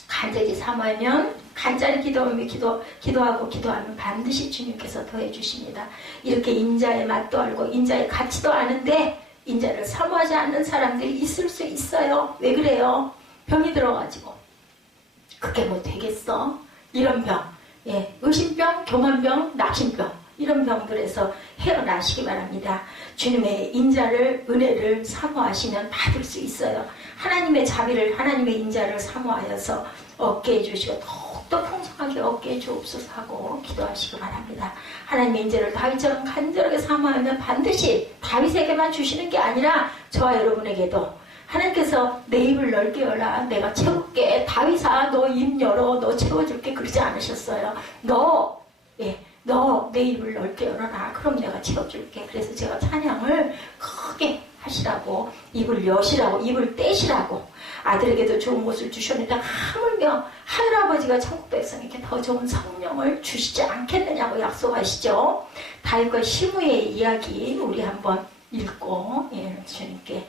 간절히 사모하면 간절히 기도하고 기도하면 반드시 주님께서 더해 주십니다. 이렇게 인자의 맛도 알고 인자의 가치도 아는데 인자를 사모하지 않는 사람들이 있을 수 있어요. 왜 그래요? 병이 들어가지고 그게 뭐 되겠어? 이런 병, 의심병, 교만병, 낙심병 이런 병들에서 헤어나시기 바랍니다. 주님의 인자를 은혜를 사모하시면 받을 수 있어요. 하나님의 자비를 하나님의 인자를 사모하여서 얻게 해주시고 더욱더 풍성하게 얻게 해주옵소서 하고 기도하시기 바랍니다. 하나님의 인자를 다윗처럼 간절하게 사모하면 반드시 다윗에게만 주시는 게 아니라 저와 여러분에게도 하나님께서 내 입을 넓게 열라 내가 채울게. 다윗아 너 입 열어 너 채워줄게 그러지 않으셨어요. 너 내 입을 넓게 열어라. 그럼 내가 채워줄게. 그래서 제가 찬양을 크게 하시라고 입을 여시라고 입을 떼시라고 아들에게도 좋은 것을 주셨는데 하물며 하늘아버지가 천국 백성에게 더 좋은 성령을 주시지 않겠느냐고 약속하시죠. 다윗과 시므의 이야기 우리 한번 읽고 주님께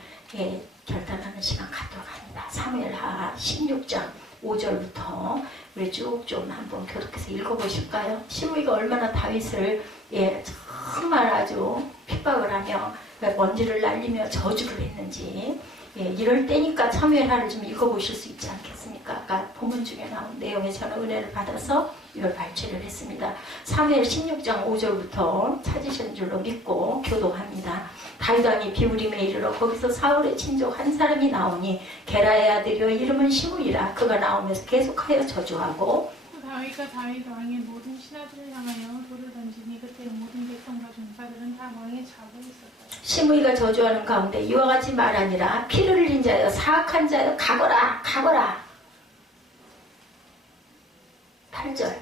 결단하는 시간 갖도록 합니다. 사무엘하 16장 5절부터 우리 쭉 좀 한번 교독해서 읽어보실까요? 시므이가 얼마나 다윗을 정말 아주 핍박을 하며 먼지를 날리며 저주를 했는지 이럴 때니까 사무엘하를 좀 읽어보실 수 있지 않겠습니까? 아까 본문 중에 나온 내용에 저는 은혜를 받아서 이걸 발췌를 했습니다. 사무엘 16장 5절부터 찾으신 줄로 믿고 교독합니다. 다윗 왕이 비우림에 이르러 거기서 사울의 친족 한 사람이 나오니 게라의 아들이요 이름은 시므이라. 그가 나오면서 계속하여 저주하고 다윗과 다윗 왕의 모든 신하들을 향하여 돌을 던지니 그때 모든 백성과 전사들은 다 왕의 자고 있었다. 시므이가 저주하는 가운데 이와 같이 말하니라. 피를 흘린 자여 사악한 자여 가거라 가거라. 8절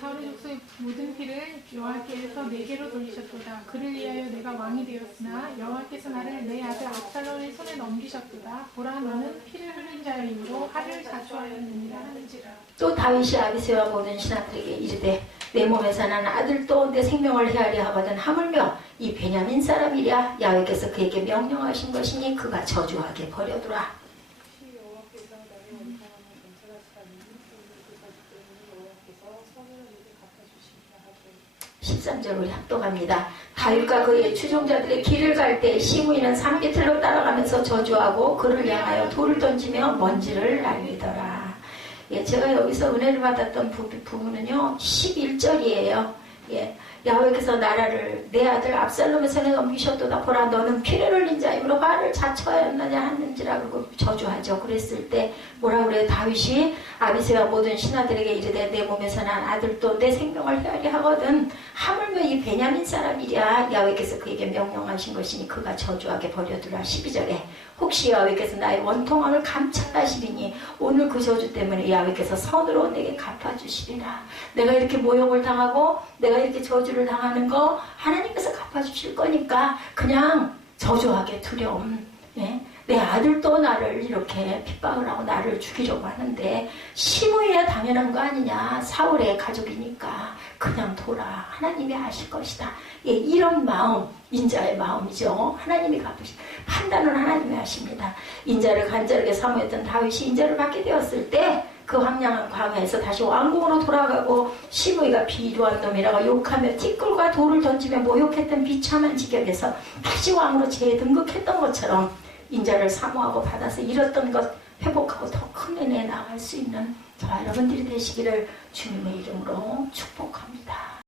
사울의 족속의 모든 피를 여호와께서 내게로 돌리셨도다. 그를 위하여 내가 왕이 되었으나 여호와께서 나를 내 아들 압살롬의 손에 넘기셨도다. 보라 너는 피를 흘린 자이므로 하를 자초하였느니라 하는지라. 또 다윗이 아비새와 모든 신하들에게 이르되 내 몸에서 난 아들도 내 생명을 헤아려 하거든 하물며 이 베냐민 사람이랴. 야훼께서 그에게 명령하신 것이니 그가 저주하게 버려두라. 13절 우리 합독합니다. 다윗과 그의 추종자들의 길을 갈 때 시므이는 산비틀로 따라가면서 저주하고 그를 향하여 돌을 던지며 먼지를 날리더라. 제가 여기서 은혜를 받았던 부분은요 11절이에요. 야훼께서 나라를 내 아들 압살롬의 손에 넘기셨도다. 보라 너는 피를 흘린 자이므로 화를 자초하였느냐 하는지라. 그러고 저주하죠. 그랬을 때 뭐라 그래요? 다윗이 아비새와 모든 신하들에게 이르되 내 몸에서 난 아들도 내 생명을 헤아려 하거든 하물며 이 베냐민 사람이랴. 야훼께서 그에게 명령하신 것이니 그가 저주하게 버려두라. 12절에 혹시 야훼께서 나의 원통함을 감찰하시리니 오늘 그 저주 때문에 야훼께서 선으로 내게 갚아주시리라. 내가 이렇게 모욕을 당하고 내가 이렇게 저주를 당하는 거 하나님께서 갚아주실 거니까 그냥 저주하게 두려움. 내 아들도 나를 이렇게 핍박을 하고 나를 죽이려고 하는데 시므이의 당연한 거 아니냐. 사울의 가족이니까 그냥 둬라. 하나님이 아실 것이다. 예, 이런 마음, 인자의 마음이죠. 하나님이 갚으시. 판단은 하나님이 하십니다. 인자를 간절하게 사모했던 다윗이 인자를 받게 되었을 때 그 황량한 광야에서 다시 왕궁으로 돌아가고 시므이가 비루한 놈이라고 욕하며 티끌과 돌을 던지며 모욕했던 비참한 지경에서 다시 왕으로 재등극했던 것처럼 인자를 사모하고 받아서 잃었던 것 회복하고 더 큰 은혜에 나아갈 수 있는 저와 여러분들이 되시기를 주님의 이름으로 축복합니다.